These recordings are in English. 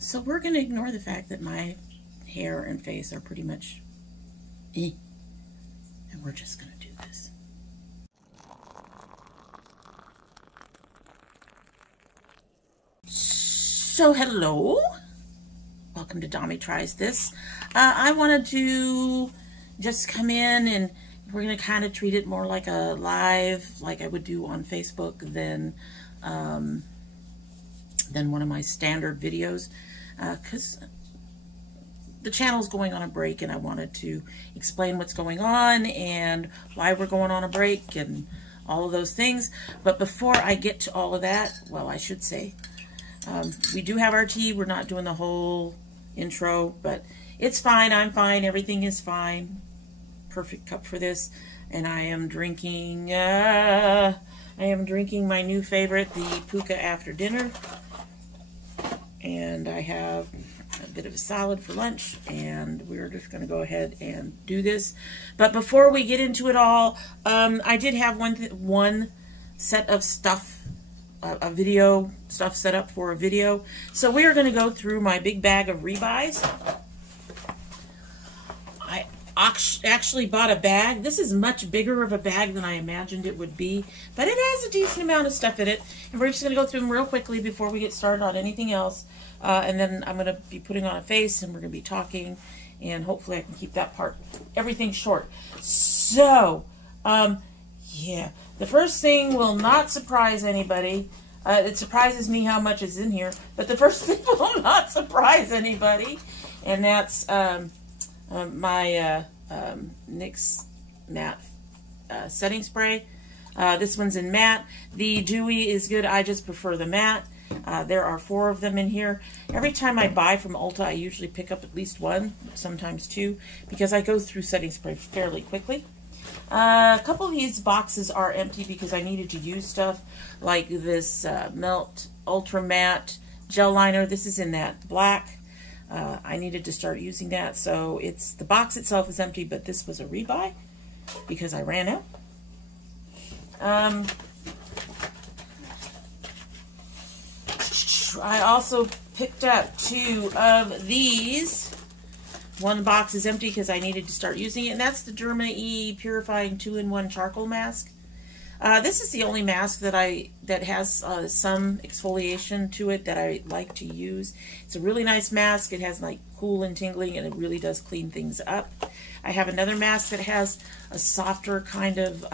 So we're going to ignore the fact that my hair and face are pretty much and we're just going to do this. So hello, welcome to domytriesthis. I wanted to just come in, and we're going to kind of treat it more like a live, like I would do on Facebook than one of my standard videos, because the channel's going on a break, and I wanted to explain what's going on and why we're going on a break and all of those things. But before I get to all of that, well, I should say, we do have our tea. We're not doing the whole intro, but it's fine. I'm fine. Everything is fine. Perfect cup for this. And I am drinking my new favorite, the Puka after dinner. And I have a bit of a salad for lunch, and we're just going to go ahead and do this. But before we get into it all, I did have one set of stuff, a video stuff set up for a video. So we are going to go through my big bag of Rebuys. I actually bought a bag. This is much bigger of a bag than I imagined it would be, but it has a decent amount of stuff in it. And we're just going to go through them real quickly before we get started on anything else. And then I'm going to be putting on a face, and we're going to be talking, and hopefully I can keep that part, everything short. So, yeah, the first thing will not surprise anybody. It surprises me how much is in here, but the first thing will not surprise anybody, and that's my Nyx matte setting spray. This one's in matte. The dewy is good. I just prefer the matte. There are 4 of them in here. Every time I buy from Ulta, I usually pick up at least 1, sometimes 2, because I go through setting spray fairly quickly. A couple of these boxes are empty because I needed to use stuff like this Melt Ultra Matte Gel Liner. This is in that black. I needed to start using that, so the box itself is empty, but this was a rebuy because I ran out. I also picked up 2 of these. One box is empty because I needed to start using it, and that's the Derma E Purifying 2-in-1 Charcoal Mask. This is the only mask that has some exfoliation to it that I like to use. It's a really nice mask. It has like cool and tingling, and it really does clean things up. I have another mask that has a softer kind of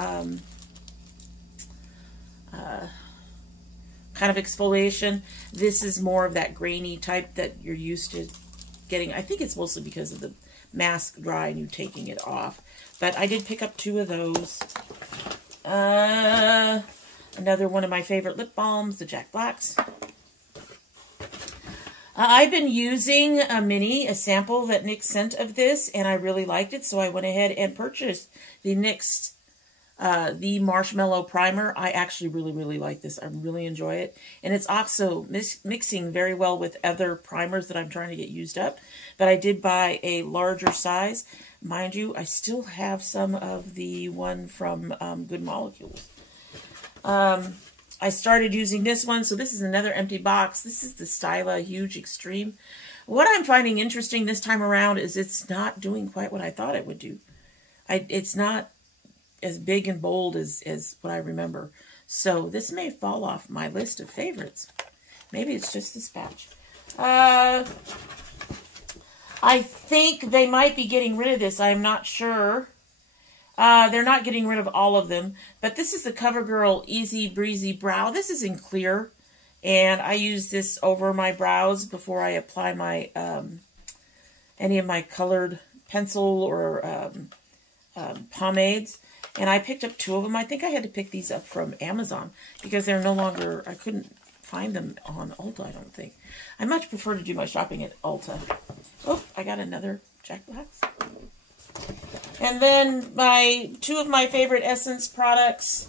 exfoliation. This is more of that grainy type that you're used to getting. I think it's mostly because of the mask dry and you taking it off. But I did pick up 2 of those. Another one of my favorite lip balms, the Jack Blacks. I've been using a sample that Nyx sent of this, and I really liked it, so I went ahead and purchased the Nyx The Marshmallow Primer. I actually really like this. I really enjoy it. And it's also mixing very well with other primers that I'm trying to get used up. But I did buy a larger size. Mind you, I still have some of the one from Good Molecules. I started using this one. So this is another empty box. This is the Styla Huge Extreme. What I'm finding interesting this time around is it's not doing quite what I thought it would do. It's not as big and bold as what I remember. So this may fall off my list of favorites. Maybe it's just this batch. I think they might be getting rid of this. I'm not sure. They're not getting rid of all of them. But this is the CoverGirl Easy Breezy Brow. This is in clear. And I use this over my brows before I apply my any of my colored pencil or pomades. And I picked up 2 of them. I think I had to pick these up from Amazon because they're no longer, I couldn't find them on Ulta, I don't think. I much prefer to do my shopping at Ulta. Oh, I got another Jack Blacks. And then 2 of my favorite Essence products.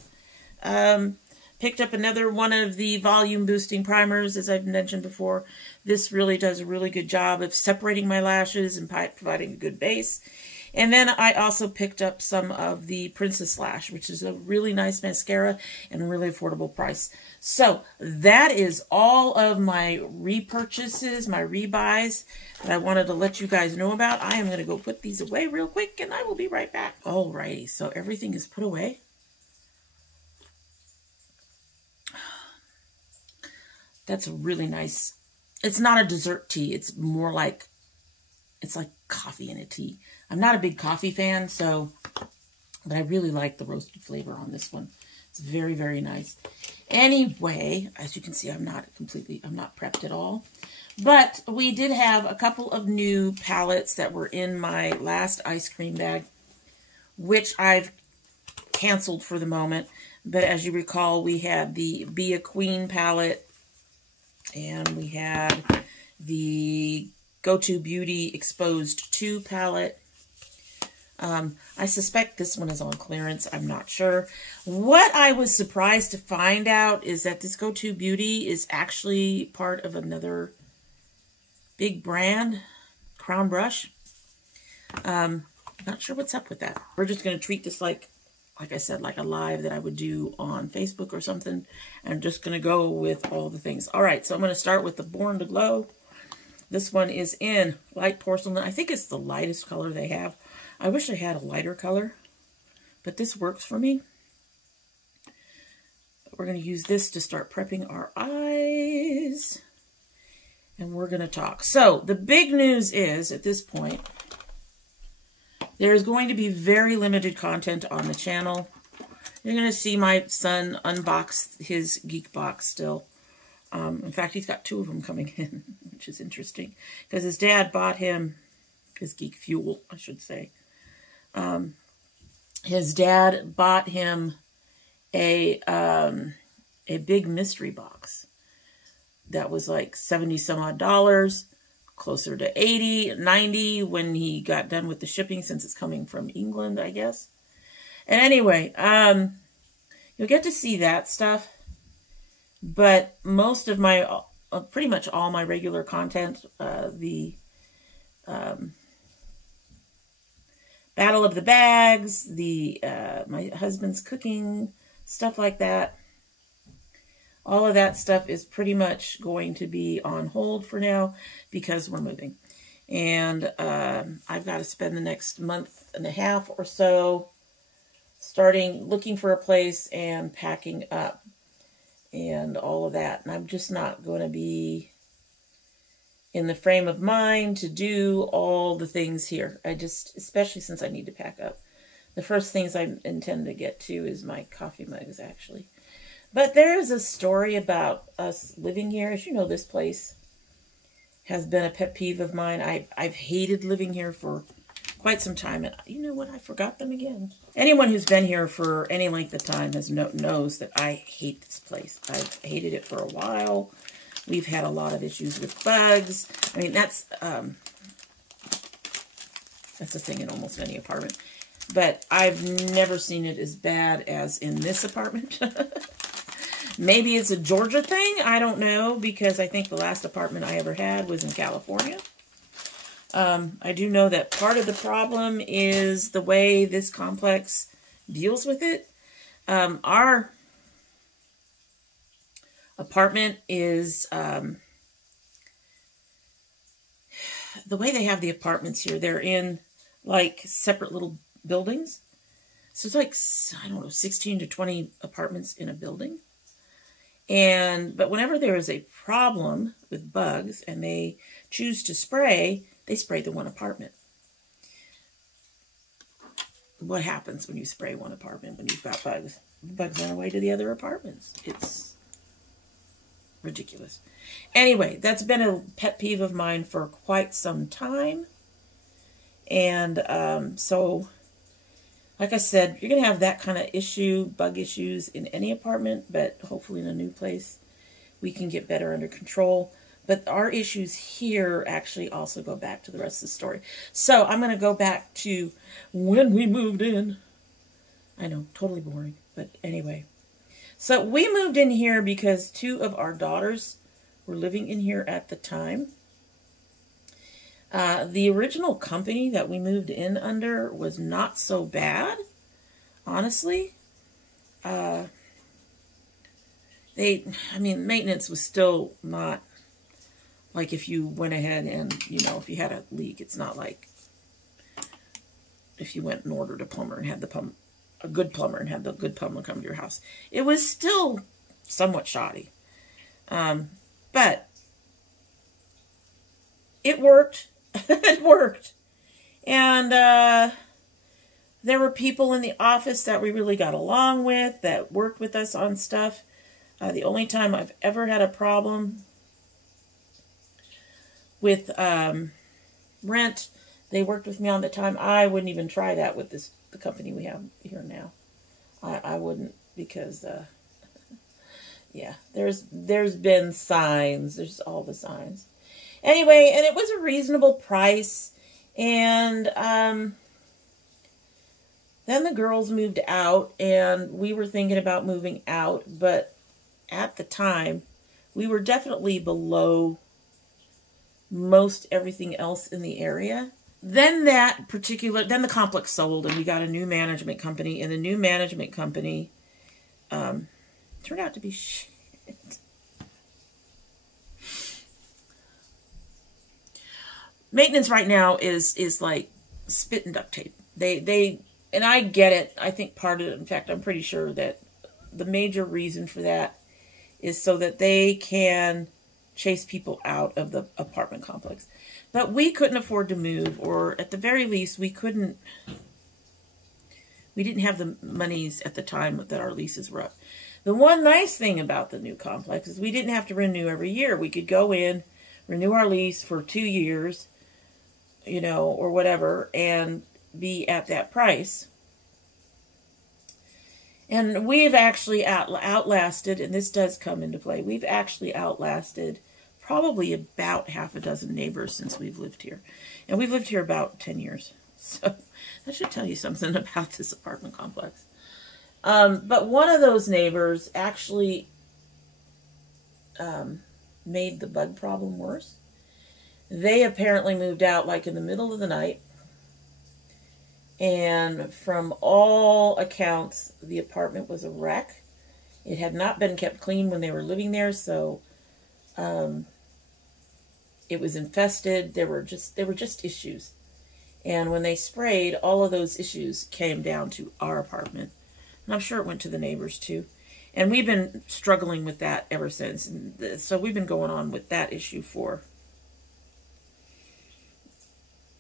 Picked up another one of the volume boosting primers, as I've mentioned before. This really does a really good job of separating my lashes and providing a good base. And then I also picked up some of the Princess Lash, which is a really nice mascara and a really affordable price. So that is all of my repurchases, my rebuys that I wanted to let you guys know about. I am going to go put these away real quick and I will be right back. Alrighty, so everything is put away. That's really nice. It's not a dessert tea. It's more like, it's like coffee in a tea. I'm not a big coffee fan, but I really like the roasted flavor on this one. It's very, very nice. Anyway, as you can see, I'm not prepped at all. But we did have a couple of new palettes that were in my last ice cream bag, which I've canceled for the moment. But as you recall, we had the Be a Queen palette, and we had the Go To Beauty Exposed 2 palette. I suspect this one is on clearance. I'm not sure. What I was surprised to find out is that this Go To Beauty is actually part of another big brand, Crown Brush. Not sure what's up with that. We're just going to treat this like I said, like a live that I would do on Facebook or something. I'm just going to go with all the things. All right, so I'm going to start with the Born To Glow. This one is in light porcelain. I think it's the lightest color they have. I wish I had a lighter color, but this works for me. We're going to use this to start prepping our eyes, and we're going to talk. So the big news is, at this point, there's going to be very limited content on the channel. You're going to see my son unbox his geek box still. In fact, he's got 2 of them coming in, which is interesting, because his dad bought him his geek fuel, I should say. His dad bought him a big mystery box that was like $70 some odd, closer to 80, 90 when he got done with the shipping, since it's coming from England, I guess. And anyway, you'll get to see that stuff. But most of my, pretty much all my regular content, the Battle of the Bags, the my husband's cooking, stuff like that. All of that stuff is pretty much going to be on hold for now because we're moving. And I've got to spend the next month and a half or so looking for a place and packing up and all of that. And I'm just not going to be in the frame of mind to do all the things here. Especially since I need to pack up. The first things I intend to get to is my coffee mugs, actually. But there is a story about us living here. As you know, this place has been a pet peeve of mine. I've hated living here for quite some time. And you know what? I forgot them again. Anyone who's been here for any length of time knows that I hate this place. I've hated it for a while. We've had a lot of issues with bugs. I mean, that's a thing in almost any apartment. But I've never seen it as bad as in this apartment. Maybe it's a Georgia thing. I don't know, because I think the last apartment I ever had was in California. I do know that part of the problem is the way this complex deals with it. Our apartment is, the way they have the apartments here, they're in like separate little buildings. So it's like, I don't know, 16 to 20 apartments in a building. But whenever there is a problem with bugs and they choose to spray, they spray the one apartment. What happens when you spray one apartment when you've got bugs? The bugs run away to the other apartments. It's ridiculous. Anyway, that's been a pet peeve of mine for quite some time. And so, like I said, you're going to have that kind of issue, bug issues in any apartment, but hopefully in a new place we can get better under control. But our issues here actually also go back to the rest of the story. So I'm going to go back to when we moved in. I know, totally boring, but anyway. So we moved in here because 2 of our daughters were living in here at the time. The original company that we moved in under was not so bad, honestly. I mean, maintenance was still not like if you went ahead and, you know, if you had a leak, it's not like if you went and ordered a plumber and had a good plumber and had the good plumber come to your house. It was still somewhat shoddy. But it worked. It worked. And there were people in the office that we really got along with, that worked with us on stuff. The only time I've ever had a problem with rent, they worked with me on the time. I wouldn't even try that with the company we have here now. I wouldn't, because yeah, there's been signs. There's all the signs. Anyway, and it was a reasonable price. And then the girls moved out, and we were thinking about moving out, but at the time, we were definitely below most everything else in the area. Then the complex sold, and we got a new management company, and the new management company turned out to be shit. Maintenance right now is like spit and duct tape. And I get it. I think part of it, in fact, I'm pretty sure that the major reason for that is so that they can chase people out of the apartment complex. But we couldn't afford to move, or at the very least, we didn't have the monies at the time that our leases were up. The one nice thing about the new complex is we didn't have to renew every year. We could go in, renew our lease for 2 years, you know, or whatever, and be at that price. And we've actually outlasted, and this does come into play, we've actually outlasted probably about half a dozen neighbors since we've lived here. And we've lived here about 10 years. So that should tell you something about this apartment complex. But one of those neighbors actually made the bug problem worse. They apparently moved out like in the middle of the night. And from all accounts, the apartment was a wreck. It had not been kept clean when they were living there, so it was infested. There were just issues. And when they sprayed, all of those issues came down to our apartment. And I'm sure it went to the neighbors too. And we've been struggling with that ever since. And so we've been going on with that issue for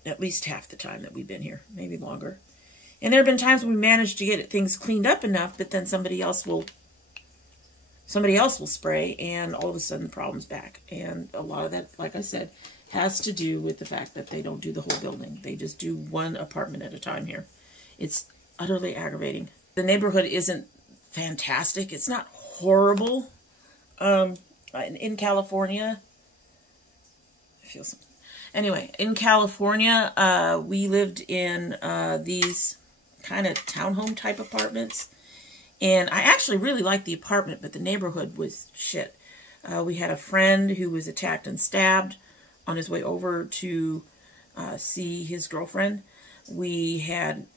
at least half the time that we've been here, maybe longer. And there have been times when we managed to get things cleaned up enough, but then somebody else will spray, and all of a sudden the problem's back. And a lot of that, like I said, has to do with the fact that they don't do the whole building. They just do one apartment at a time here. It's utterly aggravating. The neighborhood isn't fantastic. It's not horrible. In California, I feel something. Anyway, in California, we lived in these kind of townhome type apartments. And I actually really liked the apartment, but the neighborhood was shit. We had a friend who was attacked and stabbed on his way over to see his girlfriend. We had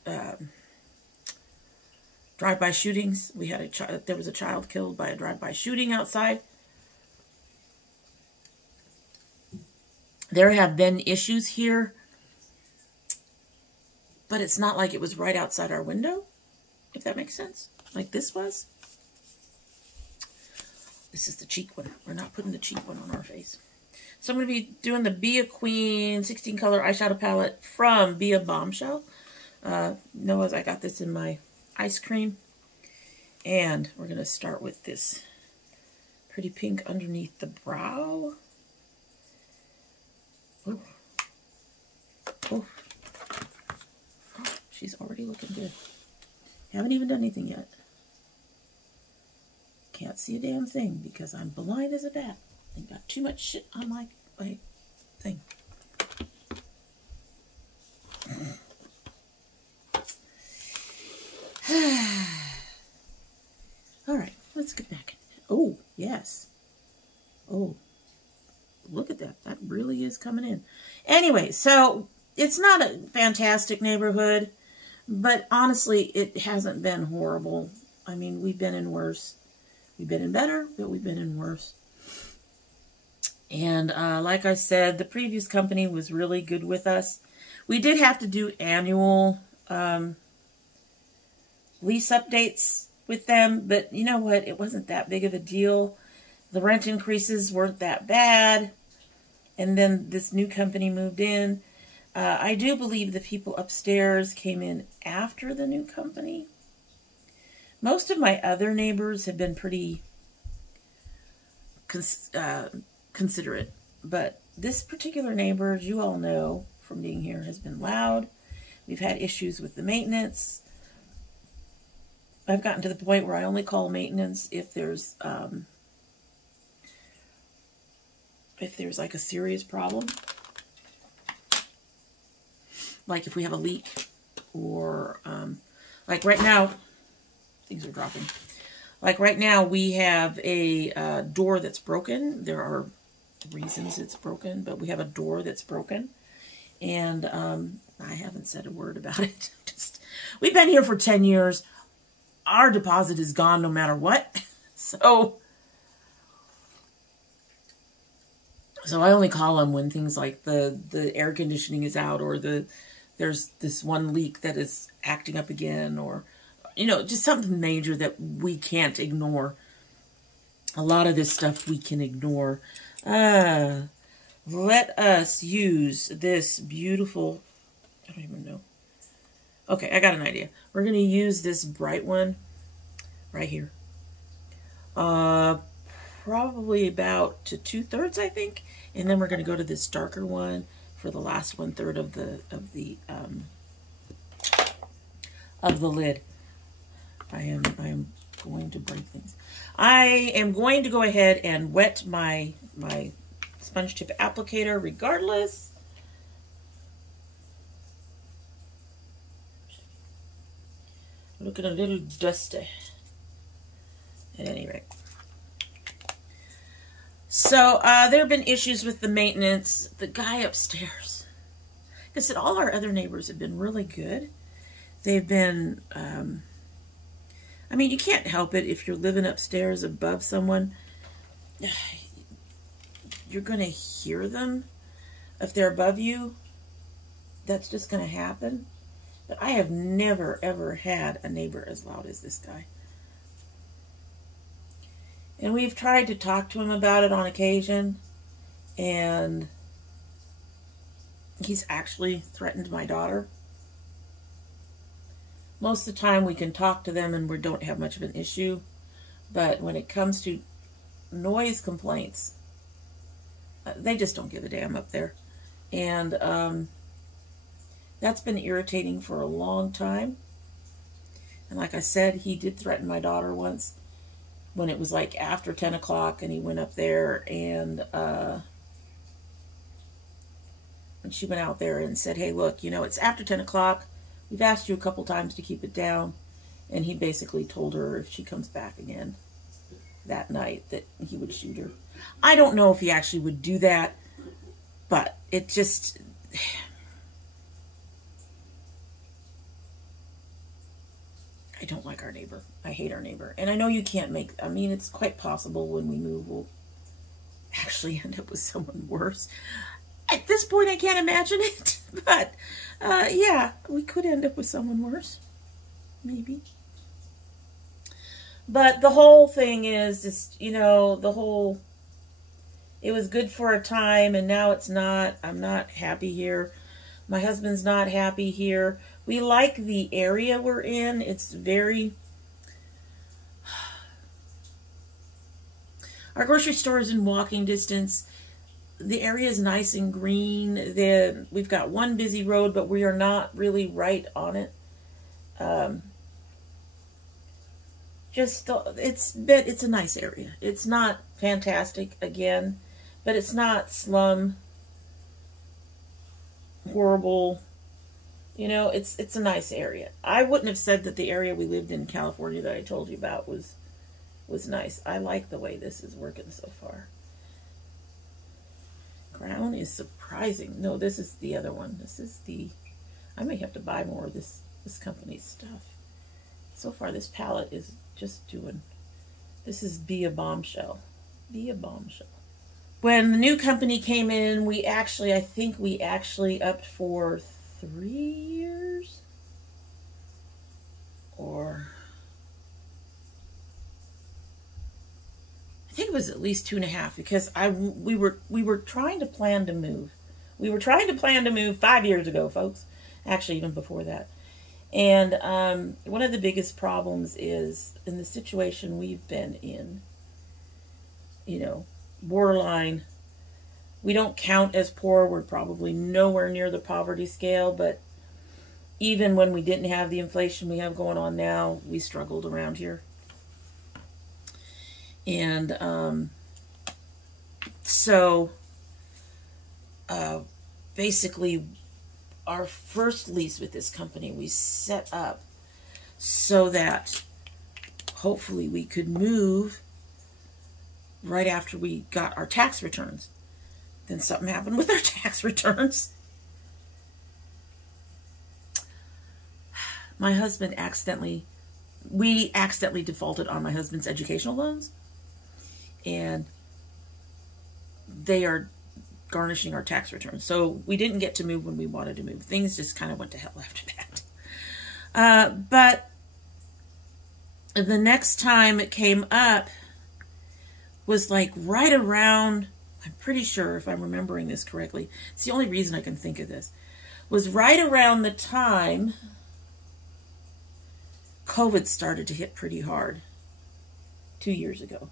drive-by shootings. We had there was a child killed by a drive-by shooting outside. There have been issues here, but it's not like it was right outside our window, if that makes sense. Like this was. This is the cheek one. We're not putting the cheek one on our face. So I'm going to be doing the Be a Queen 16 color eyeshadow palette from Be a Bombshell. Noah's, I got this in my ice cream. And we're going to start with this pretty pink underneath the brow. Ooh. Oh. Oh, she's already looking good. Haven't even done anything yet. Can't see a damn thing because I'm blind as a bat. I got too much shit on my thing. Alright, let's get back. Oh, yes. Oh, look at that. That really is is coming in. Anyway, so it's not a fantastic neighborhood, but honestly, it hasn't been horrible. I mean, we've been in worse. We've been in better, but we've been in worse. And like I said, the previous company was really good with us. We did have to do annual lease updates with them, but you know what? It wasn't that big of a deal. The rent increases weren't that bad. And then this new company moved in. I do believe the people upstairs came in after the new company. Most of my other neighbors have been pretty considerate. But this particular neighbor, as you all know from being here, has been loud. We've had issues with the maintenance. I've gotten to the point where I only call maintenance if there's like a serious problem. Like if we have a leak, or like right now, things are dropping. Like right now we have a door that's broken. There are reasons it's broken, but we have a door that's broken. And I haven't said a word about it. We've been here for 10 years. Our deposit is gone no matter what. So I only call them when things like the air conditioning is out, or there's this one leak that is acting up again, or, you know, just something major that we can't ignore. A lot of this stuff we can ignore. Let us use this beautiful, I don't even know. Okay, I got an idea. We're going to use this bright one right here. Probably about to 2/3, I think. And then we're going to go to this darker one for the last 1/3 of the lid. I am going to break things. I am going to go ahead and wet my sponge tip applicator regardless. Looking a little dusty. At any rate. So, there have been issues with the maintenance. The guy upstairs. Like I said, all our other neighbors have been really good. They've been, I mean, you can't help it if you're living upstairs above someone. You're going to hear them. If they're above you, that's just going to happen. But I have never, ever had a neighbor as loud as this guy. And we've tried to talk to him about it on occasion. And he's actually threatened my daughter. Most of the time we can talk to them and we don't have much of an issue. But when it comes to noise complaints, they just don't give a damn up there. And that's been irritating for a long time. And like I said, he did threaten my daughter once when it was like after 10 o'clock, and he went up there and she went out there and said, hey, look, you know, it's after 10 o'clock. We've asked you a couple times to keep it down. And he basically told her if she comes back again that night that he would shoot her. I don't know if he actually would do that, but it just... I don't like our neighbor. I hate our neighbor. And I know you can't make... I mean, it's quite possible when we move we'll actually end up with someone worse. At this point, I can't imagine it. But, yeah, we could end up with someone worse. Maybe. But the whole thing is just, you know, the whole... It was good for a time, and now it's not. I'm not happy here. My husband's not happy here. We like the area we're in. It's very... Our grocery store is in walking distance. The area is nice and green. We've got one busy road, but we are not really right on it. It's a nice area. It's not fantastic, again, but it's not slum, horrible. You know, it's a nice area. I wouldn't have said that the area we lived in California that I told you about was nice. I like the way this is working so far. Crown is surprising. No, this is the other one. This is the, I may have to buy more of this company's stuff. So far, this palette is just doing, this is Be a Bombshell. Be a Bombshell. When the new company came in, we actually, I think we actually upped for 3 years. Or, I think it was at least 2.5, because we were trying to plan to move. We were trying to plan to move 5 years ago, folks. Actually, even before that. And one of the biggest problems is, in the situation we've been in, you know, borderline, we don't count as poor. We're probably nowhere near the poverty scale, but even when we didn't have the inflation we have going on now, we struggled around here. And so basically, our first lease with this company, we set up so that hopefully we could move right after we got our tax returns. Then something happened with our tax returns. My husband we accidentally defaulted on my husband's educational loans. And they are garnishing our tax returns. So we didn't get to move when we wanted to move. Things just kind of went to hell after that. But the next time it came up was like right around, I'm pretty sure if I'm remembering this correctly, it's the only reason I can think of this, was right around the time COVID started to hit pretty hard 2 years ago.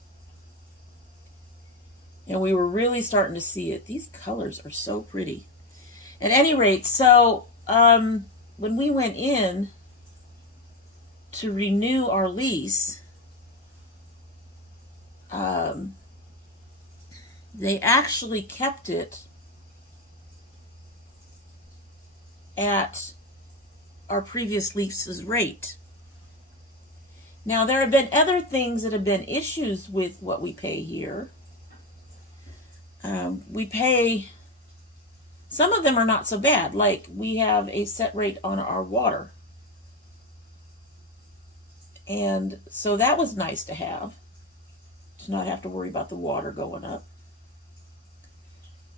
And we were really starting to see it. These colors are so pretty. At any rate, so when we went in to renew our lease, they actually kept it at our previous lease's rate. Now, there have been other things that have been issues with what we pay here. We pay, some of them are not so bad, like we have a set rate on our water. And so that was nice to have, to not have to worry about the water going up.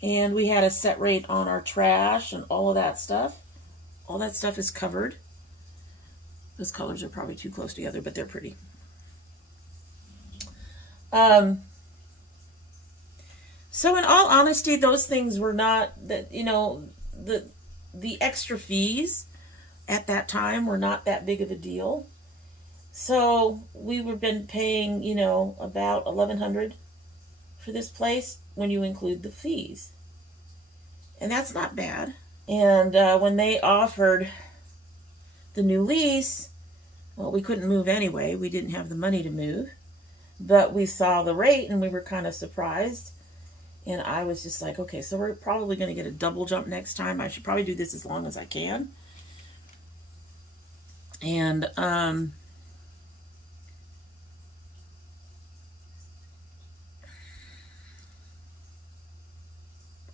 And we had a set rate on our trash and all of that stuff. All that stuff is covered. Those colors are probably too close together, but they're pretty. So in all honesty, those things were not, that, you know, the extra fees at that time were not that big of a deal. So we were been paying, you know, about $1,100 for this place when you include the fees. And that's not bad. And when they offered the new lease, well, we couldn't move anyway. We didn't have the money to move. But we saw the rate and we were kind of surprised. And I was just like, okay, so we're probably going to get a double jump next time. I should probably do this as long as I can. And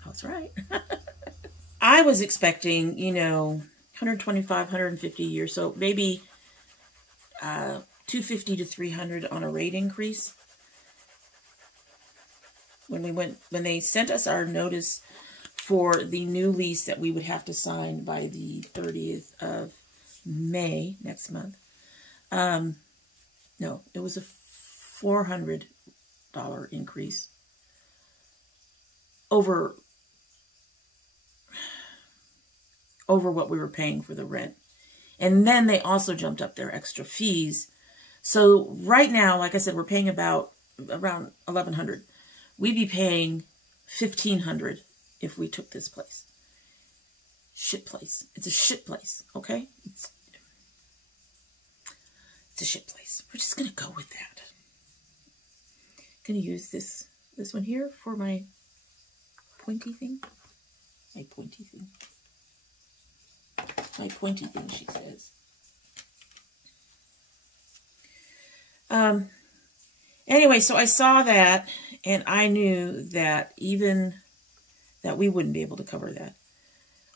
that's right. I was expecting, you know, 125, 150 a year, so maybe 250 to 300 on a rate increase. When they sent us our notice for the new lease that we would have to sign by the 30th of May next month, no, it was a $400 increase over what we were paying for the rent. And then they also jumped up their extra fees. So right now, like I said, we're paying around $1,100. We'd be paying $1,500 if we took this place. Shit place. It's a shit place, okay? It's a shit place. We're just going to go with that. Going to use this one here for my pointy thing. My pointy thing. My pointy thing, she says. Anyway, so I saw that, and I knew that even that we wouldn't be able to cover that.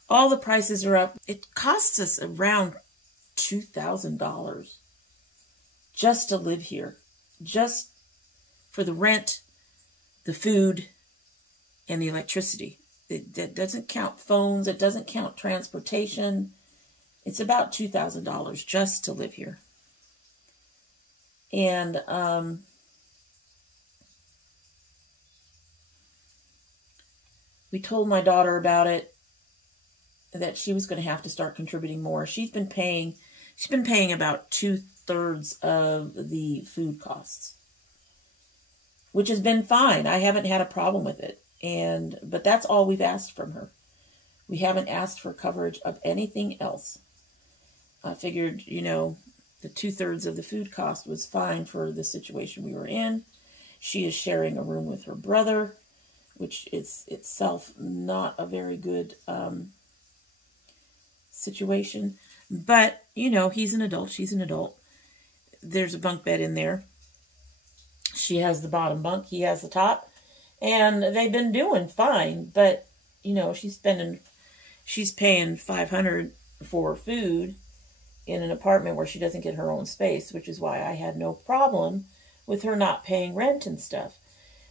All the prices are up. It costs us around $2,000 just to live here, just for the rent, the food, and the electricity. That doesn't count phones. It doesn't count transportation. It's about $2,000 just to live here. And we told my daughter about it, that she was going to have to start contributing more. She's been paying about 2/3 of the food costs, which has been fine. I haven't had a problem with it. But that's all we've asked from her. We haven't asked for coverage of anything else. I figured, you know, the 2/3 of the food cost was fine for the situation we were in. She is sharing a room with her brother, which is itself not a very good situation. But, you know, he's an adult. She's an adult. There's a bunk bed in there. She has the bottom bunk. He has the top. And they've been doing fine. But, you know, she's paying $500 for food in an apartment where she doesn't get her own space, which is why I had no problem with her not paying rent and stuff.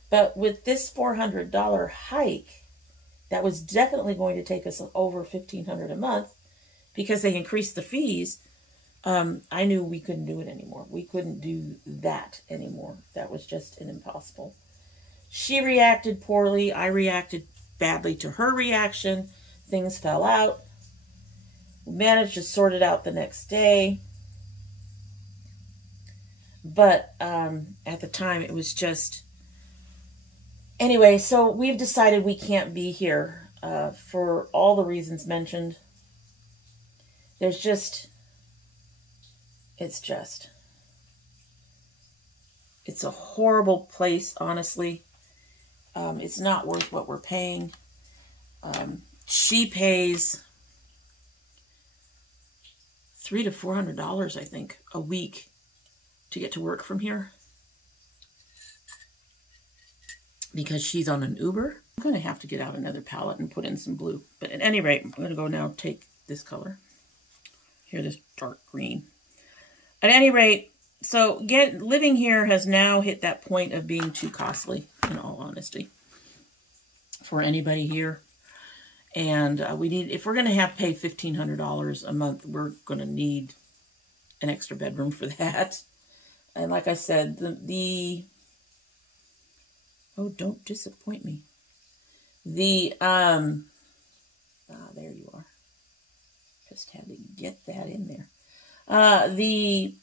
But with this $400 hike, that was definitely going to take us over $1,500 a month because they increased the fees. I knew we couldn't do it anymore. We couldn't do that anymore. That was just an impossible. She reacted poorly. I reacted badly to her reaction. Things fell out. We managed to sort it out the next day. But at the time, it was just... Anyway, so we've decided we can't be here for all the reasons mentioned. There's just... It's a horrible place, honestly. It's not worth what we're paying. She pays $300 to $400, I think, a week to get to work from here. Because she's on an Uber. I'm going to have to get out another palette and put in some blue. But at any rate, I'm going to go now take this color. Here, this dark green. At any rate, so living here has now hit that point of being too costly, in all honesty, for anybody here. And if we're going to pay $1,500 a month, we're going to need an extra bedroom for that. And like I said, oh, don't disappoint me. There you are. Just had to get that in there. The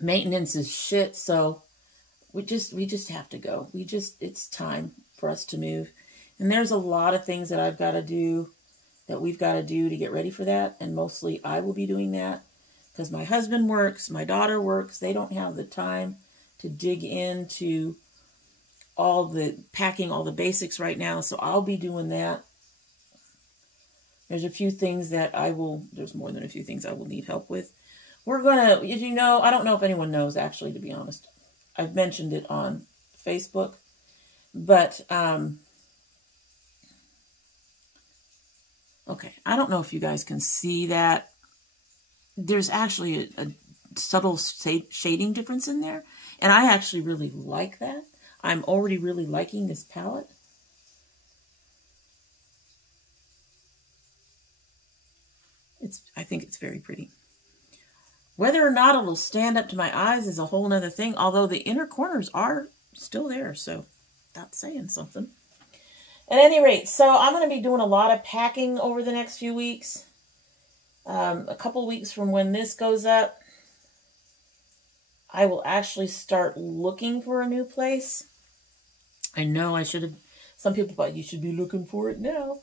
maintenance is shit, so we just have to go. It's time for us to move. And there's a lot of things that I've got to do, that we've got to do to get ready for that. And mostly I will be doing that because my husband works, my daughter works. They don't have the time to dig into all the packing, all the basics right now. So I'll be doing that. There's a few things that there's more than a few things I will need help with. We're going to, you know, I don't know if anyone knows, actually, to be honest. I've mentioned it on Facebook. But, okay, I don't know if you guys can see that. There's actually a subtle shading difference in there. And I actually really like that. I'm already really liking this palette. I think it's very pretty. Whether or not it'll stand up to my eyes is a whole nother thing, although the inner corners are still there, so that's saying something. At any rate, so I'm going to be doing a lot of packing over the next few weeks. A couple weeks from when this goes up, I will actually start looking for a new place. I know I should have, some people thought you should be looking for it now.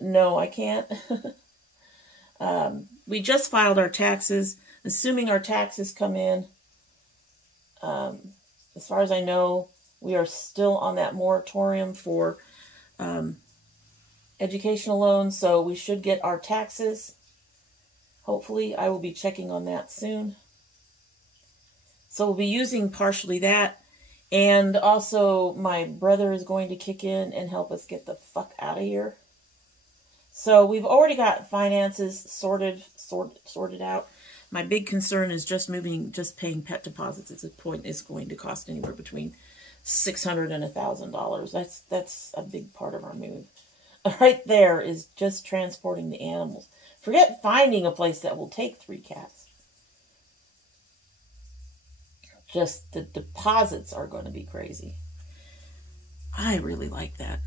No, I can't. We just filed our taxes. Assuming our taxes come in, as far as I know, we are still on that moratorium for educational loans, so we should get our taxes. Hopefully, I will be checking on that soon. So we'll be using partially that, And also, my brother is going to kick in and help us get the fuck out of here. So we've already got finances sorted out. My big concern is just paying pet deposits at this point is going to cost anywhere between $600 and $1,000. That's a big part of our move. Right there is just transporting the animals. Forget finding a place that will take 3 cats. Just the deposits are going to be crazy. I really like that.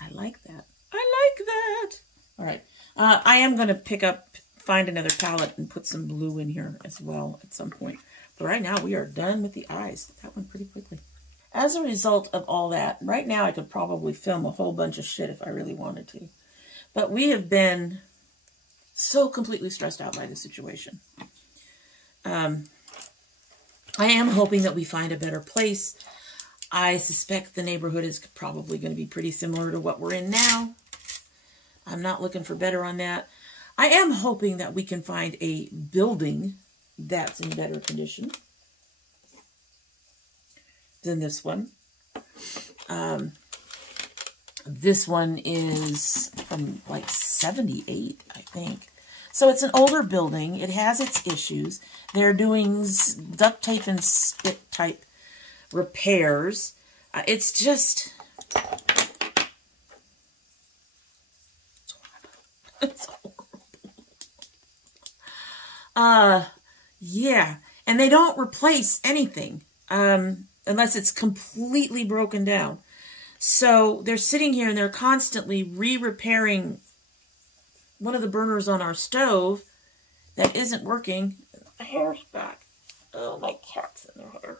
I like that. I like that. All right. I am going to find another palette and put some blue in here as well at some point. But right now we are done with the eyes. That went pretty quickly. As a result of all that, right now I could probably film a whole bunch of shit if I really wanted to. But we have been so completely stressed out by the situation. I am hoping that we find a better place. I suspect the neighborhood is probably going to be pretty similar to what we're in now. I'm not looking for better on that. I am hoping that we can find a building that's in better condition than this one. This one is from like 78, I think. So it's an older building. It has its issues. They're doing duct tape and spit type repairs. It's just... It's horrible. Yeah. And they don't replace anything unless it's completely broken down. So they're sitting here and they're constantly re-repairing one of the burners on our stove that isn't working. The hair's back. Oh, my cat's in their hair.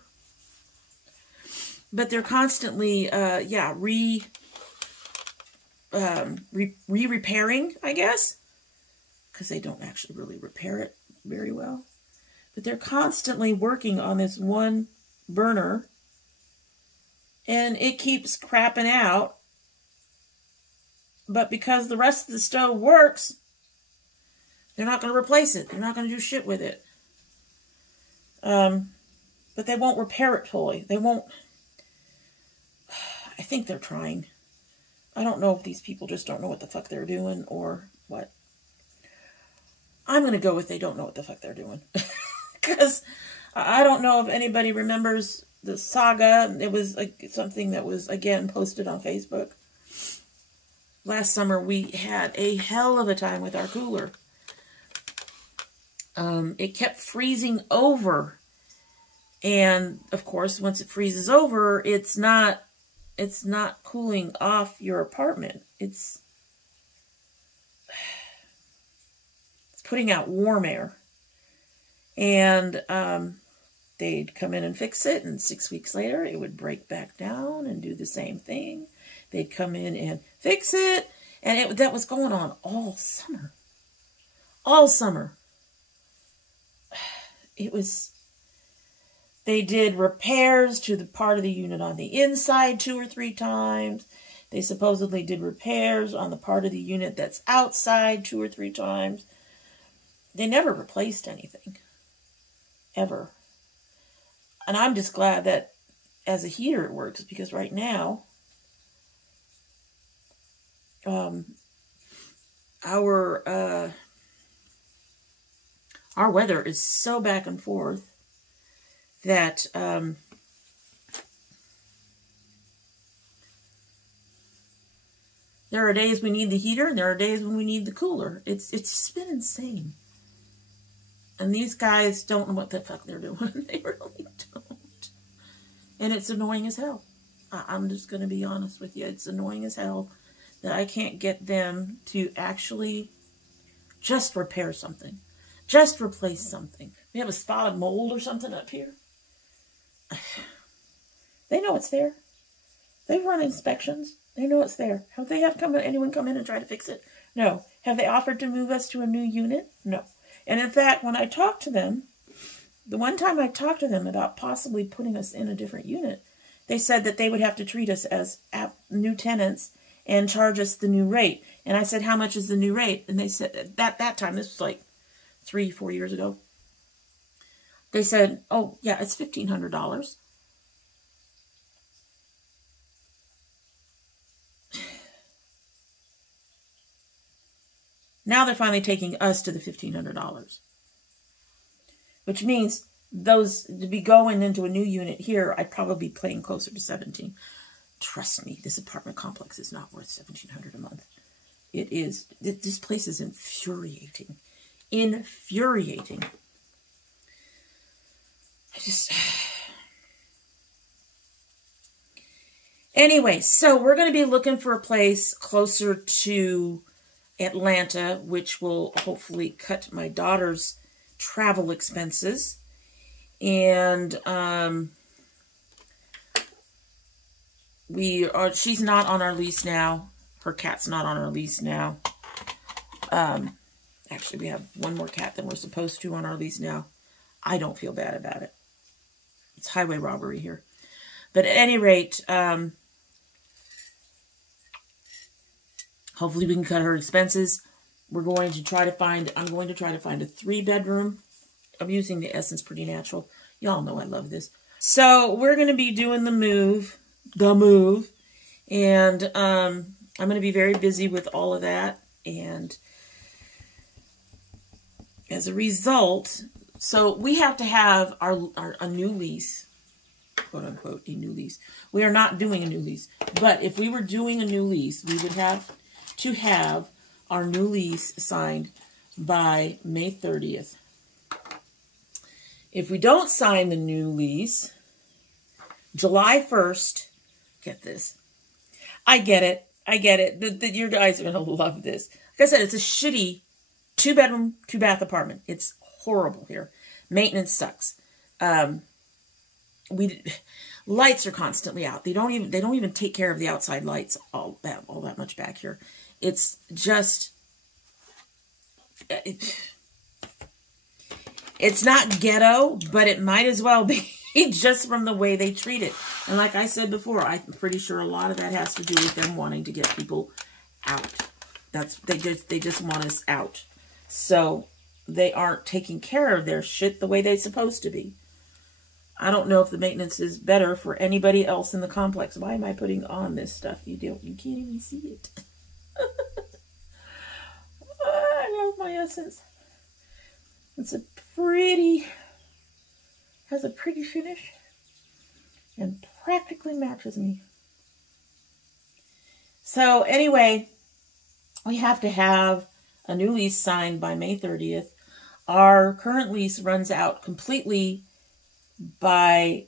But they're constantly, re-repairing, I guess. Because they don't actually really repair it very well. But they're constantly working on this one burner. And it keeps crapping out. But because the rest of the stove works, they're not going to replace it. They're not going to do shit with it. But they won't repair it fully. They won't... I think they're trying. I don't know if these people just don't know what the fuck they're doing or what. I'm going to go with they don't know what the fuck they're doing. Because I don't know if anybody remembers the saga. It was something that was, again, posted on Facebook. Last summer, we had a hell of a time with our cooler. It kept freezing over. And, of course, once it freezes over, it's not cooling off your apartment. It's putting out warm air. And they'd come in and fix it, and 6 weeks later, it would break back down and do the same thing. They'd come in and fix it, and that was going on all summer. All summer. They did repairs to the part of the unit on the inside 2 or 3 times. They supposedly did repairs on the part of the unit that's outside 2 or 3 times. They never replaced anything. Ever. And I'm just glad that as a heater it works, because right now, our weather is so back and forth that there are days we need the heater and there are days when we need the cooler. It's just been insane. And these guys don't know what the fuck they're doing. They really don't. And it's annoying as hell. I'm just going to be honest with you. It's annoying as hell that I can't get them to actually just repair something. Just replace something. We have a spotted mold or something up here. They know it's there. They've run inspections. They know it's there. Have they had anyone come in and try to fix it? No. Have they offered to move us to a new unit? No. And in fact, when I talked to them, the one time I talked to them about possibly putting us in a different unit, they said that they would have to treat us as new tenants and charge us the new rate. And I said, how much is the new rate? And they said, that time, this was like 3-4 years ago, They said, oh, yeah, it's $1,500. Now they're finally taking us to the $1,500. Which means those, to be going into a new unit here, I'd probably be paying closer to $1,700. Trust me, this apartment complex is not worth $1,700 a month. It is. This place is infuriating. Infuriating. I just... Anyway, so we're going to be looking for a place closer to Atlanta, which will hopefully cut my daughter's travel expenses. And she's not on our lease now. Her cat's not on our lease now. Actually, we have one more cat than we're supposed to on our lease now. I don't feel bad about it. It's highway robbery here. But at any rate, hopefully we can cut her expenses. I'm going to try to find a 3-bedroom. I'm using the Essence Pretty Natural. Y'all know I love this. So we're going to be doing the move. And I'm going to be very busy with all of that. And as a result, so we have to have a new lease, quote unquote, a new lease. We are not doing a new lease. But if we were doing a new lease, we would have to have our new lease signed by May 30th. If we don't sign the new lease, July 1st, get this. I get it. Your guys are going to love this. Like I said, it's a shitty 2-bedroom, 2-bath apartment. It's horrible here. Maintenance sucks. Lights are constantly out. They don't even take care of the outside lights all that much back here. It's just it's not ghetto, but it might as well be just from the way they treat it. And like I said before, I'm pretty sure a lot of that has to do with them wanting to get people out. They just want us out. So they aren't taking care of their shit the way they're supposed to be. I don't know if the maintenance is better for anybody else in the complex. Why am I putting on this stuff? You can't even see it. I love my Essence. It's has a pretty finish and practically matches me. So anyway, we have to have a new lease signed by May 30th. Our current lease runs out completely by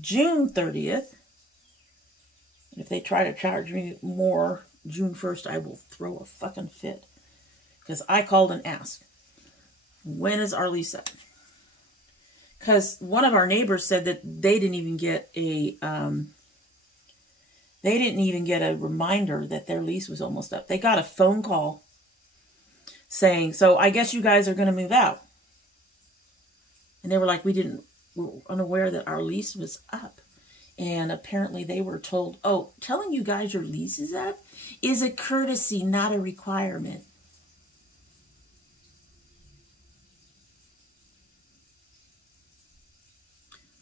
June 30th. And if they try to charge me more June 1st, I will throw a fucking fit. Because I called and asked, when is our lease up? Because one of our neighbors said that they didn't even get a reminder that their lease was almost up. They got a phone call saying, so I guess you guys are going to move out. And they were like, we're unaware that our lease was up. And apparently they were told, oh, telling you guys your lease is up is a courtesy, not a requirement.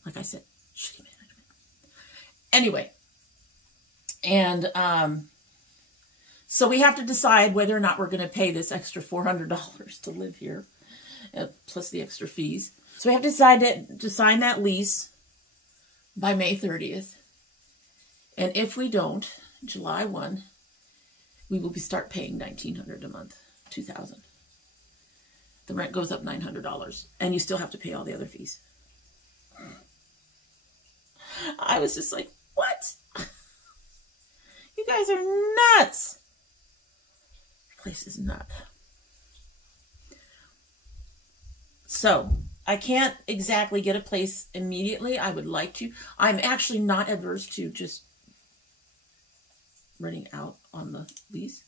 Like I said, shitty management. Anyway, and so we have to decide whether or not we're going to pay this extra $400 to live here, plus the extra fees. So we have to decide to sign that lease by May 30th. And if we don't, July 1, we will start paying $1,900 a month, $2,000. The rent goes up $900, and you still have to pay all the other fees. I was just like, what? You guys are nuts. This place is nuts. So, I can't exactly get a place immediately. I would like to. I'm actually not adverse to just renting out on the lease.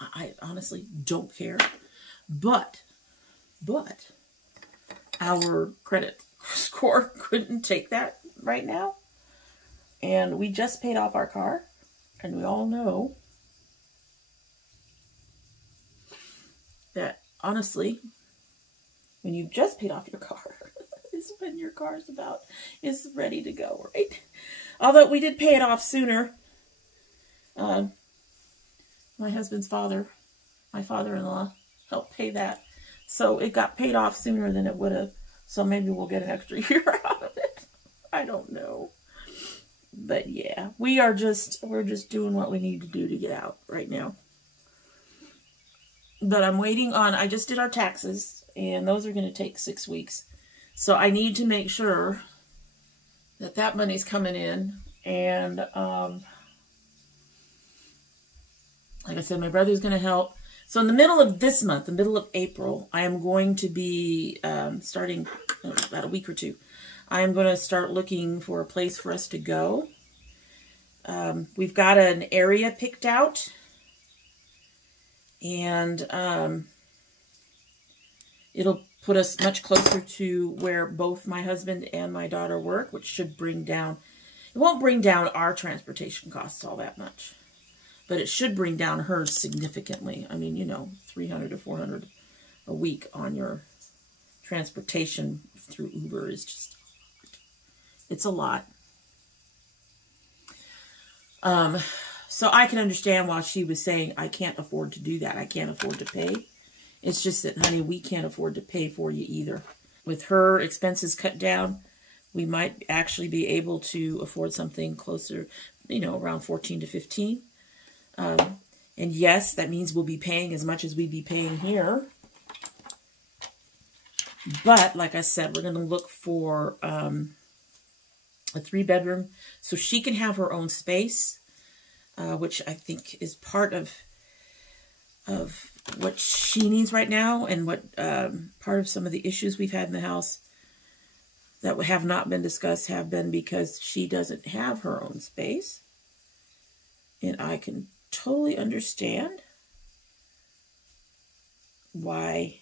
I honestly don't care. But our credit score couldn't take that right now. And we just paid off our car. And we all know that, honestly, when you've just paid off your car, is when your car's is ready to go, right? Although we did pay it off sooner. My husband's father, my father-in-law, helped pay that. So it got paid off sooner than it would have. So maybe we'll get an extra year out of it. I don't know. But yeah, we're just doing what we need to do to get out right now. But I'm waiting on, I just did our taxes, and those are going to take 6 weeks. So I need to make sure that that money's coming in. And like I said, my brother's going to help. So in the middle of this month, the middle of April, I am going to be starting about a week or two. I am going to start looking for a place for us to go. We've got an area picked out. And it'll put us much closer to where both my husband and my daughter work, which should bring down, it won't bring down our transportation costs all that much, but it should bring down hers significantly. I mean, you know, $300 to $400 a week on your transportation through Uber is just, it's a lot. So I can understand why she was saying, I can't afford to do that. I can't afford to pay. It's just that, honey, we can't afford to pay for you either. With her expenses cut down, we might actually be able to afford something closer, you know, around 14 to 15. And yes, that means we'll be paying as much as we'd be paying here. But like I said, we're going to look for a 3-bedroom so she can have her own space. Which I think is part of what she needs right now, and what part of some of the issues we've had in the house that have not been discussed have been because she doesn't have her own space. And I can totally understand why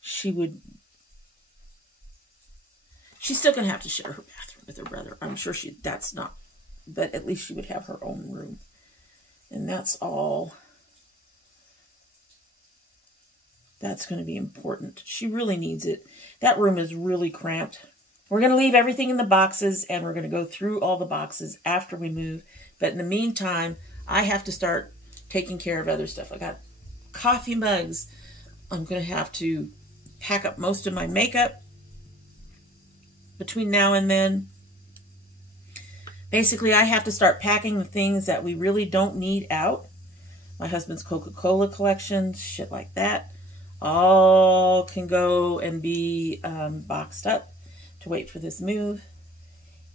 she would... She's still going to have to share her bathroom with her brother. I'm sure that's not... But at least she would have her own room. And that's all. That's going to be important. She really needs it. That room is really cramped. We're going to leave everything in the boxes, and we're going to go through all the boxes after we move. But in the meantime, I have to start taking care of other stuff. I got coffee mugs. I'm going to have to pack up most of my makeup between now and then. Basically, I have to start packing the things that we really don't need out. My husband's Coca-Cola collection, shit like that, all can go and be boxed up to wait for this move.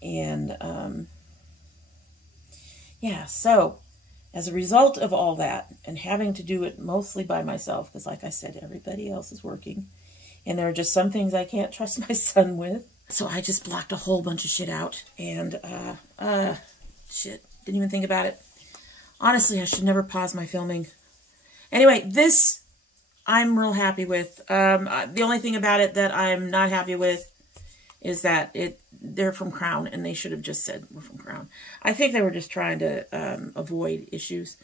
And yeah, so as a result of all that and having to do it mostly by myself, because like I said, everybody else is working, and there are just some things I can't trust my son with. So I just blocked a whole bunch of shit out, and, shit, didn't even think about it. Honestly, I should never pause my filming. Anyway, this I'm real happy with. The only thing about it that I'm not happy with is that they're from Crown, and they should have just said we're from Crown. I think they were just trying to avoid issues,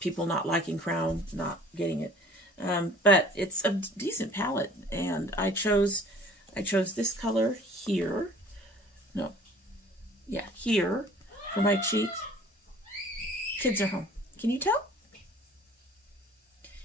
people not liking Crown, not getting it. But it's a decent palette, and I chose this color here. No. Yeah, here for my cheeks. Kids are home. Can you tell?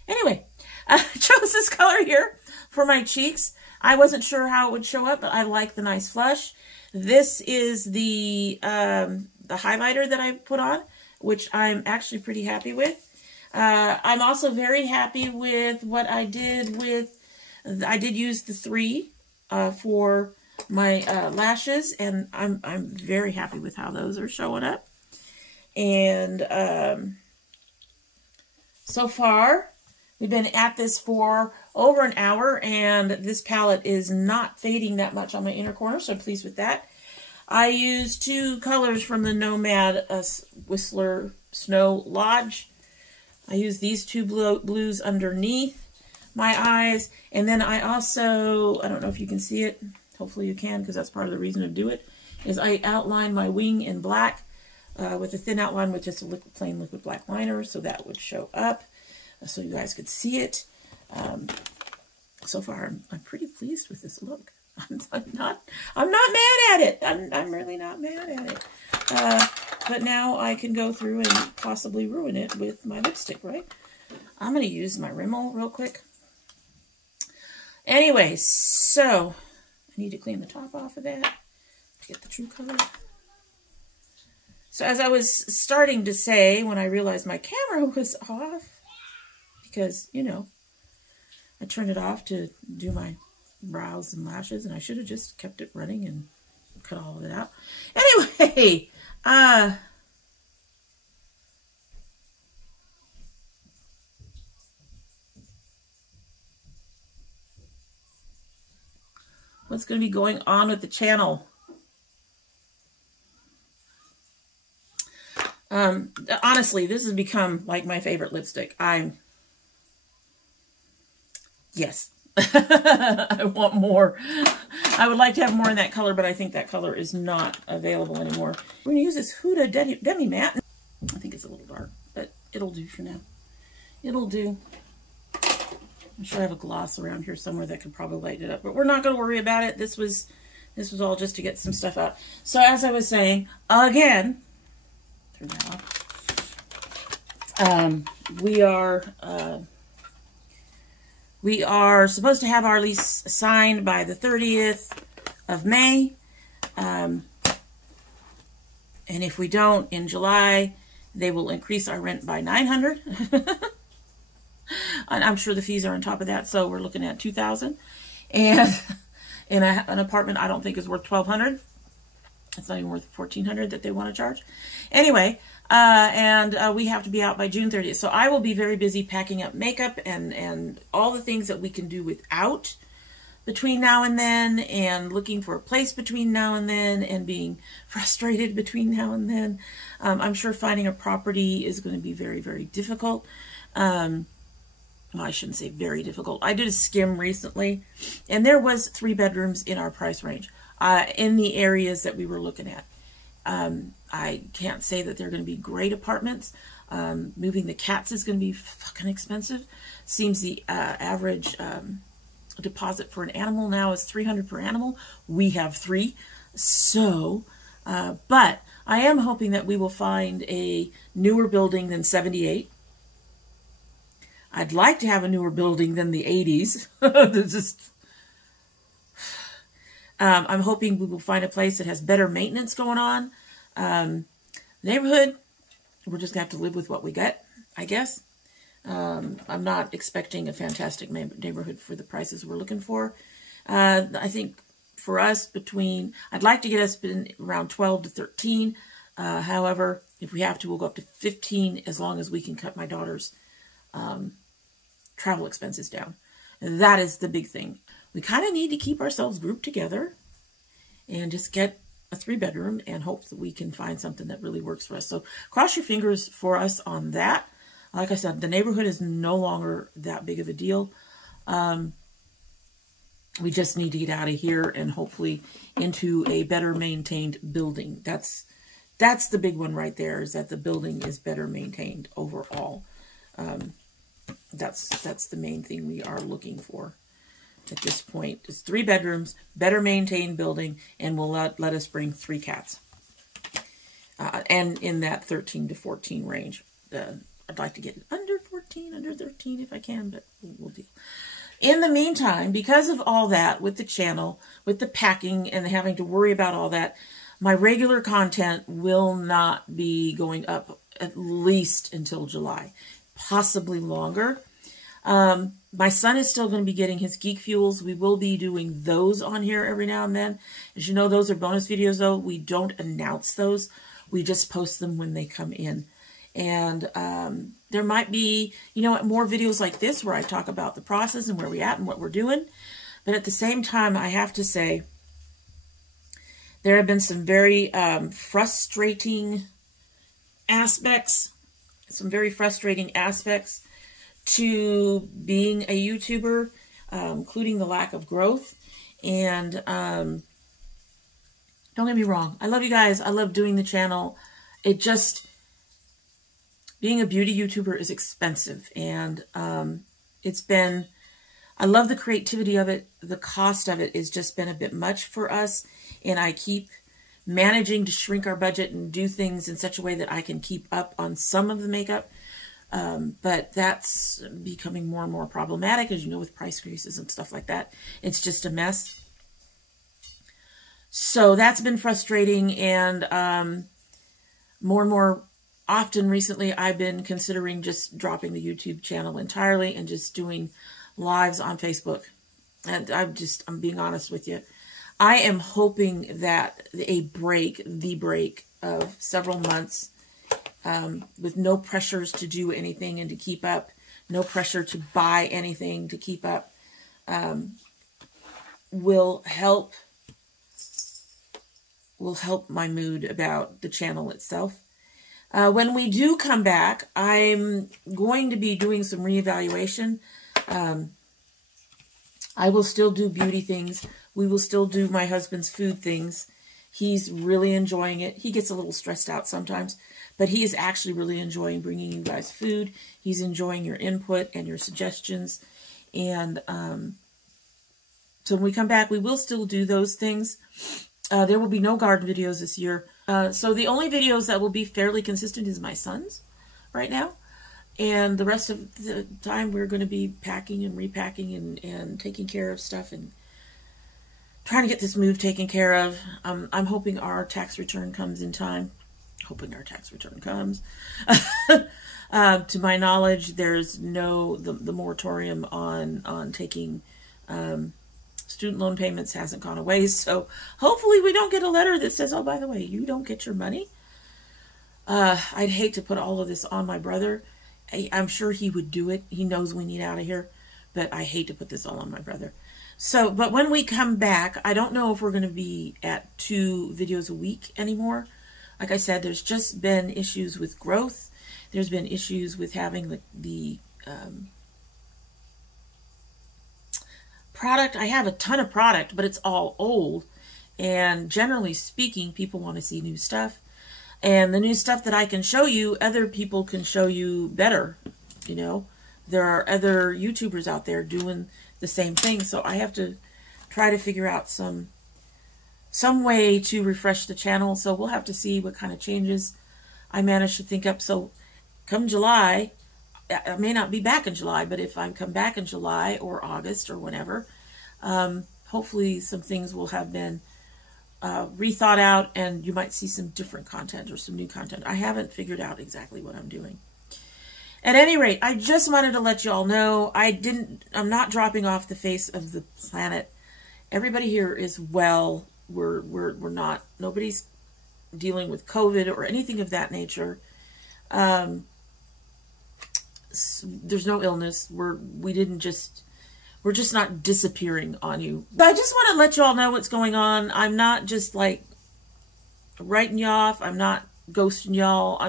Anyway, I chose this color here for my cheeks. I wasn't sure how it would show up, but I like the nice flush. This is the highlighter that I put on, which I'm actually pretty happy with. I'm also very happy with what I did with, I did use the 3 for my lashes, and I'm very happy with how those are showing up. And so far, we've been at this for over an hour, and this palette is not fading that much on my inner corner, so I'm pleased with that. I used 2 colors from the Nomad Whistler Snow Lodge. I used these 2 blues underneath my eyes, and then I also, I don't know if you can see it, hopefully you can, because that's part of the reason to do it, is I outlined my wing in black with a thin outline with just a plain liquid black liner, so that would show up, so you guys could see it. So far, I'm pretty pleased with this look. I'm not mad at it. I'm really not mad at it. But now I can go through and possibly ruin it with my lipstick, right? I'm going to use my Rimmel real quick. Anyway, so I need to clean the top off of that to get the true color. So as I was starting to say, when I realized my camera was off, because, you know, I turned it off to do my brows and lashes, and I should have just kept it running and cut all of it out. Anyway, what's going to be going on with the channel? Honestly, this has become like my favorite lipstick. Yes. I want more. I would like to have more in that color, but I think that color is not available anymore. We're going to use this Huda Demi Matte. I think it's a little dark, but it'll do for now. It'll do. I'm sure I have a gloss around here somewhere that could probably lighten it up, but we're not going to worry about it. This was all just to get some stuff out. So as I was saying, again, turn that off. We are supposed to have our lease signed by the 30th of May. And if we don't, in July, they will increase our rent by $900. And I'm sure the fees are on top of that, so we're looking at $2,000. And in an apartment, I don't think is worth $1,200. It's not even worth $1,400 that they want to charge. Anyway, we have to be out by June 30th. So I will be very busy packing up makeup and all the things that we can do without between now and then, and looking for a place between now and then, and being frustrated between now and then. I'm sure finding a property is going to be very, very difficult. Well, I shouldn't say very difficult. I did a skim recently, and there was 3 bedrooms in our price range in the areas that we were looking at. I can't say that they're going to be great apartments. Moving the cats is going to be fucking expensive. Seems the average deposit for an animal now is $300 per animal. We have 3. So, but I am hoping that we will find a newer building than 78. I'd like to have a newer building than the 80s. I'm hoping we will find a place that has better maintenance going on. Neighborhood, we're just going to have to live with what we get, I guess. I'm not expecting a fantastic neighborhood for the prices we're looking for. I think for us, I'd like to get us around 12 to 13. However, if we have to, we'll go up to 15 as long as we can cut my daughter's travel expenses down. And that is the big thing. We kind of need to keep ourselves grouped together and just get a 3-bedroom and hope that we can find something that really works for us. So cross your fingers for us on that. Like I said, the neighborhood is no longer that big of a deal. We just need to get out of here and hopefully into a better maintained building. That's the big one right there, is that the building is better maintained overall. That's the main thing we are looking for at this point. It's 3 bedrooms, better maintained building, and will let us bring 3 cats. And in that 13 to 14 range. I'd like to get under 14, under 13 if I can, but we'll deal. In the meantime, because of all that with the channel, with the packing and having to worry about all that, my regular content will not be going up at least until July, possibly longer. My son is still going to be getting his Geek Fuels. We will be doing those on here every now and then. As you know, those are bonus videos, though. We don't announce those. We just post them when they come in. And there might be, more videos like this where I talk about the process and where we're at and what we're doing. But at the same time, I have to say, there have been some very frustrating aspects to being a YouTuber, including the lack of growth. And don't get me wrong, I love you guys. I love doing the channel. Being a beauty YouTuber is expensive. And I I love the creativity of it. The cost of it has just been a bit much for us, and I keep managing to shrink our budget and do things in such a way that I can keep up on some of the makeup. But that's becoming more and more problematic, as you know, with price increases and stuff like that. It's just a mess. So that's been frustrating, and more and more often recently I've been considering just dropping the YouTube channel entirely and just doing lives on Facebook. And I'm being honest with you. I am hoping that the break of several months, with no pressures to do anything and to keep up, no pressure to buy anything to keep up, will help my mood about the channel itself. When we do come back, I'm going to be doing some reevaluation. I will still do beauty things. We will still do my husband's food things. He's really enjoying it. He gets a little stressed out sometimes, but he is actually really enjoying bringing you guys food. He's enjoying your input and your suggestions. And so when we come back, we will still do those things. There will be no garden videos this year. So the only videos that will be fairly consistent is my son's right now. And the rest of the time, we're going to be packing and repacking and taking care of stuff and trying to get this move taken care of. I'm hoping our tax return comes in time. Hoping our tax return comes. To my knowledge, there's the moratorium on taking student loan payments hasn't gone away. So hopefully we don't get a letter that says, oh, by the way, you don't get your money. I'd hate to put all of this on my brother. I'm sure he would do it. He knows we need out of here, but I hate to put this all on my brother. So, but when we come back, I don't know if we're going to be at 2 videos a week anymore. Like I said, there's just been issues with growth. There's been issues with having the product. I have a ton of product, but it's all old. And generally speaking, people want to see new stuff. And the new stuff that I can show you, other people can show you better. You know, there are other YouTubers out there doing the same thing. So I have to try to figure out some way to refresh the channel. So we'll have to see what kind of changes I manage to think up. So come July, I may not be back in July, but if I come back in July or August or whenever, hopefully some things will have been rethought out, and you might see some different content or some new content. I haven't figured out exactly what I'm doing. At any rate, I just wanted to let you all know I'm not dropping off the face of the planet. Everybody here is well. We're not, nobody's dealing with COVID or anything of that nature. There's no illness. We're just not disappearing on you. But I just want to let you all know what's going on. I'm not just like writing you off. I'm not ghosting y'all.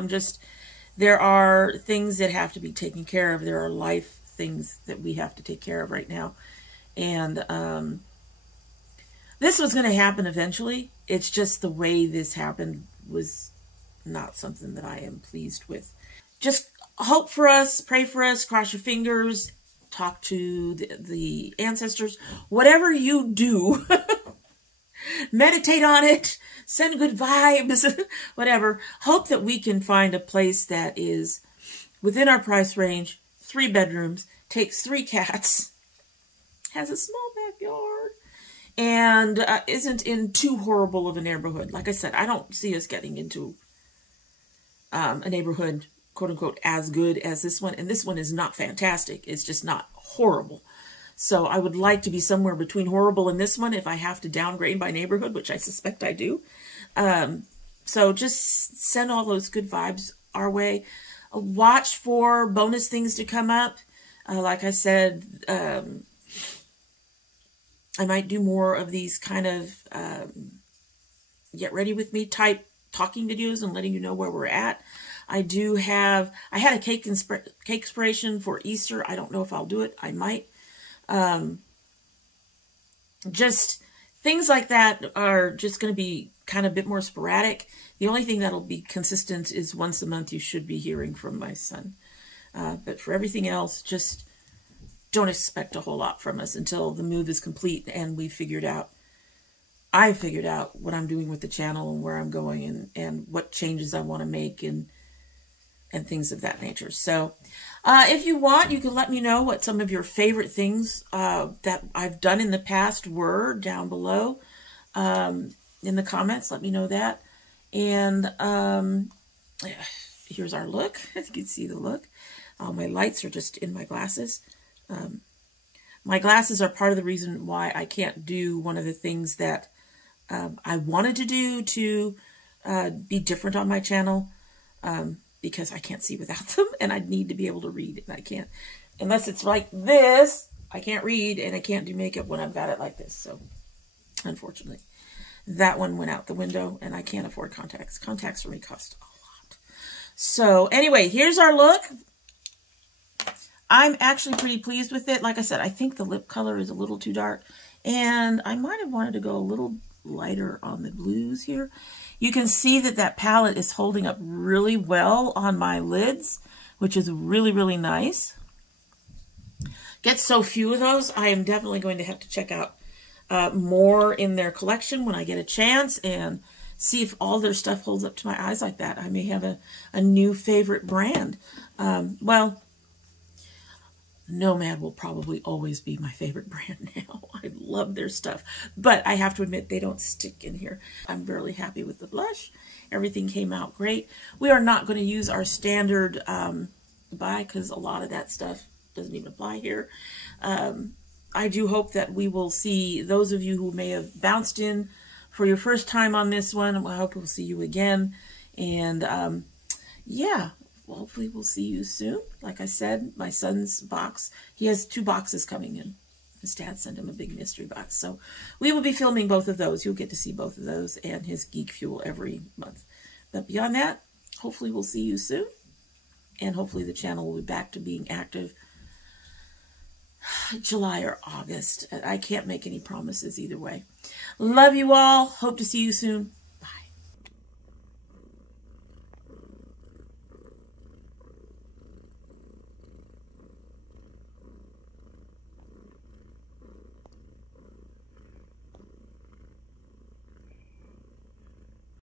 There are things that have to be taken care of. There are life things that we have to take care of right now. And this was going to happen eventually. It's just the way this happened was not something that I am pleased with. Just hope for us, pray for us, cross your fingers, talk to the ancestors, whatever you do, meditate on it, send good vibes, whatever. Hope that we can find a place that is within our price range, 3 bedrooms, takes 3 cats, has a small backyard, and isn't in too horrible of a neighborhood. Like I said, I don't see us getting into a neighborhood, quote unquote, as good as this one. And this one is not fantastic. It's just not horrible. So I would like to be somewhere between horrible and this one if I have to downgrade by neighborhood, which I suspect I do. So just send all those good vibes our way. Watch for bonus things to come up. Like I said, I might do more of these kind of get ready with me type talking videos and letting you know where we're at. I had a cake inspiration for Easter. I don't know if I'll do it. I might. Just things like that are just going to be kind of a bit more sporadic. The only thing that'll be consistent is once a month you should be hearing from my son. But for everything else, just don't expect a whole lot from us until the move is complete and I figured out what I'm doing with the channel and where I'm going and what changes I want to make and things of that nature. So if you want, you can let me know what some of your favorite things that I've done in the past were down below in the comments. Let me know that. And here's our look. As you can see the look. My lights are just in my glasses. My glasses are part of the reason why I can't do one of the things that I wanted to do to be different on my channel, because I can't see without them, and I need to be able to read, and I can't. Unless it's like this, I can't read, and I can't do makeup when I've got it like this. So, unfortunately, that one went out the window, and I can't afford contacts. Contacts for me cost a lot. So, anyway, here's our look. I'm actually pretty pleased with it. Like I said, I think the lip color is a little too dark, and I might have wanted to go a little lighter on the blues here. You can see that that palette is holding up really well on my lids, which is really, really nice. Get so few of those. I am definitely going to have to check out more in their collection when I get a chance and see if all their stuff holds up to my eyes like that. I may have a new favorite brand. Well, Nomad will probably always be my favorite brand now. I love their stuff. But I have to admit, they don't stick in here. I'm really happy with the blush. Everything came out great. We are not going to use our standard buy because a lot of that stuff doesn't even apply here. I do hope that we will see those of you who may have bounced in for your first time on this one. I hope we'll see you again. And yeah. Well, hopefully we'll see you soon. Like I said, my son's box, he has 2 boxes coming in. His dad sent him a big mystery box. So we will be filming both of those. You'll get to see both of those and his Geek Fuel every month. But beyond that, hopefully we'll see you soon. And hopefully the channel will be back to being active July or August. I can't make any promises either way. Love you all. Hope to see you soon.